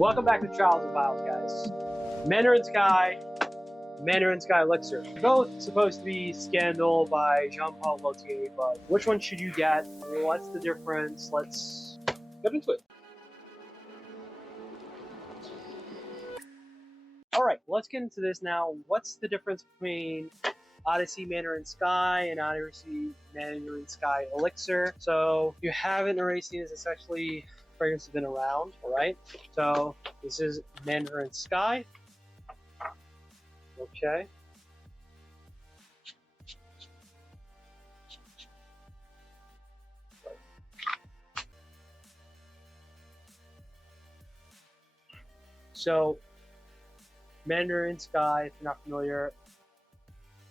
Welcome back to Trials of Vials, guys. Mandarin Sky, Mandarin Sky Elixir. Both supposed to be Scandal by Jean-Paul Gaultier, but which one should you get? What's the difference? Let's get into it. Alright, let's get into this now. What's the difference between Odyssey Mandarin Sky and Odyssey Mandarin Sky Elixir? So, if you haven't already seen this, it's actually fragrance has been around, alright? So, this is Mandarin Sky. Okay. So, Mandarin Sky, if you're not familiar,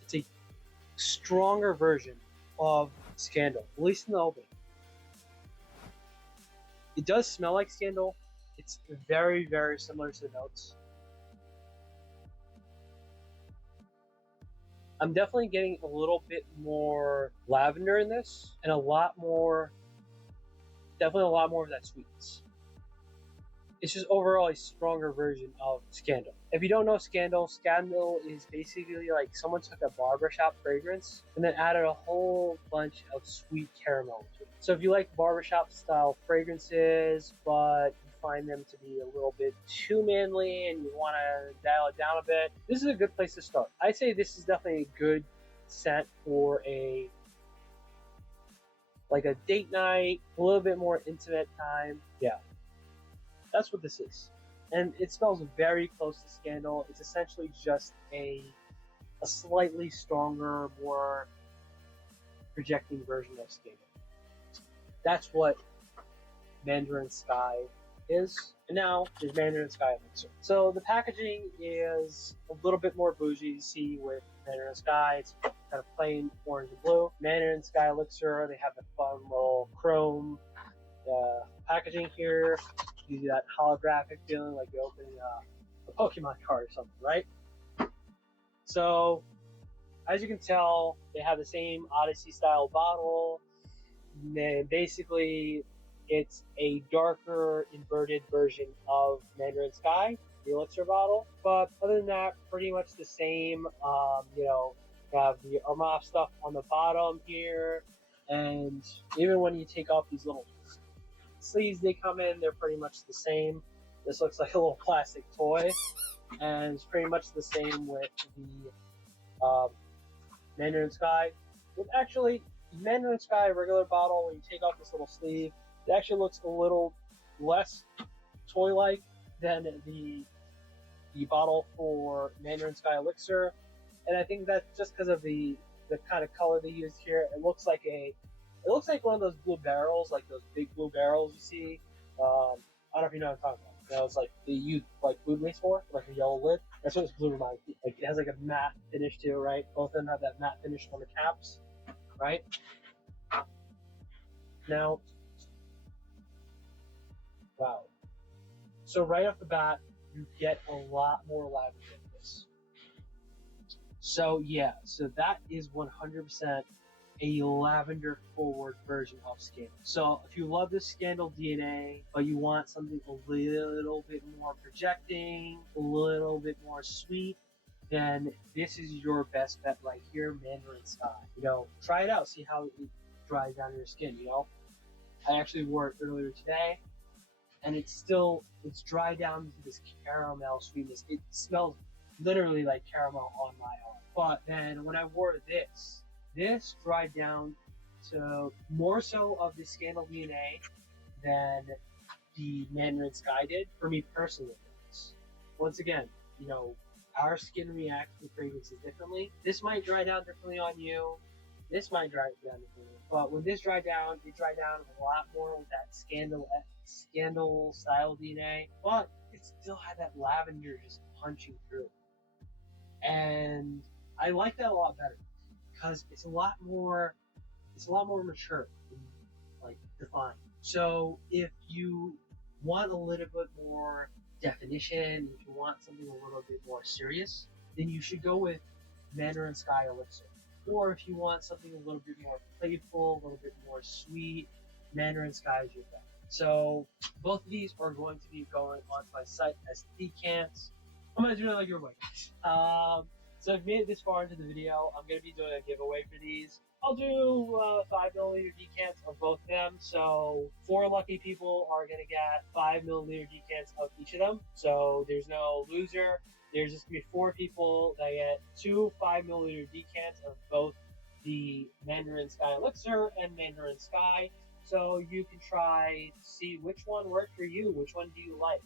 it's a stronger version of Scandal, at least in the opening. It does smell like Scandal. It's very, very similar to the notes. I'm definitely getting a little bit more lavender in this, and definitely a lot more of that sweetness. It's just overall a stronger version of Scandal. If you don't know Scandal, Scandal is basically like someone took a barbershop fragrance and then added a whole bunch of sweet caramel to it. So if you like barbershop style fragrances, but you find them to be a little bit too manly and you want to dial it down a bit, this is a good place to start. I'd say this is definitely a good scent for a date night, a little bit more intimate time. Yeah. That's what this is. And it smells very close to Scandal. It's essentially just a slightly stronger, more projecting version of Scandal. That's what Mandarin Sky is. And now there's Mandarin Sky Elixir. So the packaging is a little bit more bougie. You see with Mandarin Sky, it's kind of plain orange and blue. Mandarin Sky Elixir, they have the fun little chrome packaging here. Gives you that holographic feeling like you're opening a Pokemon card or something, right? So, as you can tell, they have the same Odyssey style bottle. And basically, it's a darker inverted version of Mandarin Sky, the Elixir bottle. But other than that, pretty much the same. You have the Armaf stuff on the bottom here, and even when you take off these little sleeves they come in, they're pretty much the same. This looks like a little plastic toy, and it's pretty much the same with the Mandarin Sky. With actually Mandarin Sky regular bottle, when you take off this little sleeve, it actually looks a little less toy-like than the bottle for Mandarin Sky Elixir, and I think that's just because of the kind of color they used here. It looks like one of those blue barrels, like those big blue barrels you see. I don't know if you know what I'm talking about. You know, it's like they use like food waste for, like a yellow lid. That's what this blue reminds me. Like it has like a matte finish too, right? Both of them have that matte finish on the caps, right? Now, wow. So right off the bat, you get a lot more lavender in this. So yeah, so that is 100% a lavender forward version of Scandal. So if you love the Scandal DNA, but you want something a little bit more projecting, a little bit more sweet, then this is your best bet right here, Mandarin Sky. Try it out, see how it dries down your skin, I actually wore it earlier today, and it's dried down to this caramel sweetness. It smells literally like caramel on my arm. But then when I wore this dried down to more so of the Scandal DNA than the Mandarin Sky did for me personally. Once again, our skin reacts to fragrances differently. This might dry down differently on you. This might dry down differently. But when this dried down, it dried down a lot more with that Scandal style DNA. But it still had that lavender just punching through. And I like that a lot better, because it's a lot more mature and defined. So if you want a little bit more definition, if you want something a little bit more serious, then you should go with Mandarin Sky Elixir. Or if you want something a little bit more playful, a little bit more sweet, Mandarin Sky is your bet. So both of these are going to be going onto my site as decants. I'm gonna do it like your way, guys. So if you made it this far into the video, I'm gonna be doing a giveaway for these. I'll do 5 milliliter decants of both of them. So 4 lucky people are gonna get 5 milliliter decants of each of them. So there's no loser. There's just gonna be 4 people that get 2 5 milliliter decants of both the Mandarin Sky Elixir and Mandarin Sky. So you can try to see which one worked for you. Which one do you like?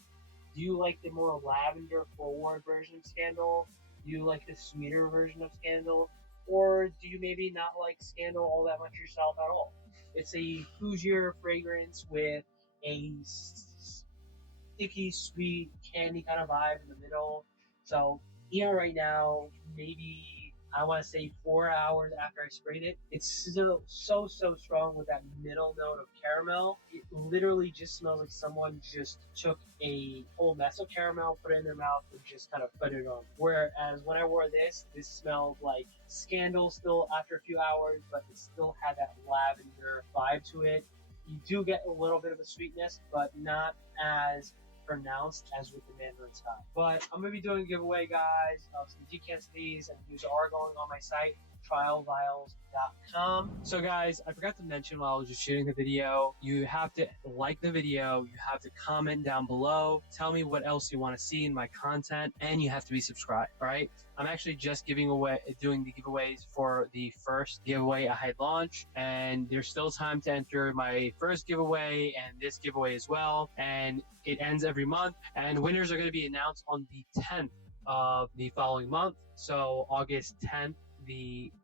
Do you like the more lavender forward version of Scandal? Do you like the sweeter version of Scandal? Or do you maybe not like Scandal all that much yourself at all? It's a Hoosier fragrance with a sticky, sweet, candy kind of vibe in the middle. So even right now, maybe I want to say 4 hours after I sprayed it, it's still so strong with that middle note of caramel. It literally just smells like someone just took a whole mess of caramel, put it in their mouth, and just kind of put it on. Whereas when I wore this smelled like Scandal still after a few hours, but it still had that lavender vibe to it. You do get a little bit of a sweetness, but not as pronounced as with the Mandarin Sky. But I'm going to be doing a giveaway, guys, of some decants of these, and these are going on my site, trialvials.com. So guys, I forgot to mention while I was just shooting the video, you have to like the video, you have to comment down below, tell me what else you want to see in my content, and you have to be subscribed, all right? I'm actually just doing the giveaways for the first giveaway I had launched, and there's still time to enter my first giveaway and this giveaway as well, and it ends every month, and winners are going to be announced on the 10th of the following month. So August 10th,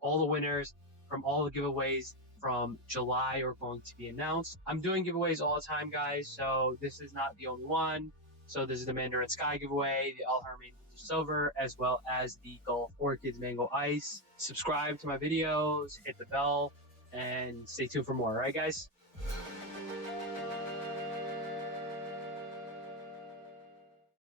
all the winners from all the giveaways from July are going to be announced. I'm doing giveaways all the time, guys, so this is not the only one. So this is the Mandarin Sky giveaway, the All Harmony Silver, as well as the Gulf Orchids Mango Ice. Subscribe to my videos, hit the bell, and stay tuned for more. All right, guys?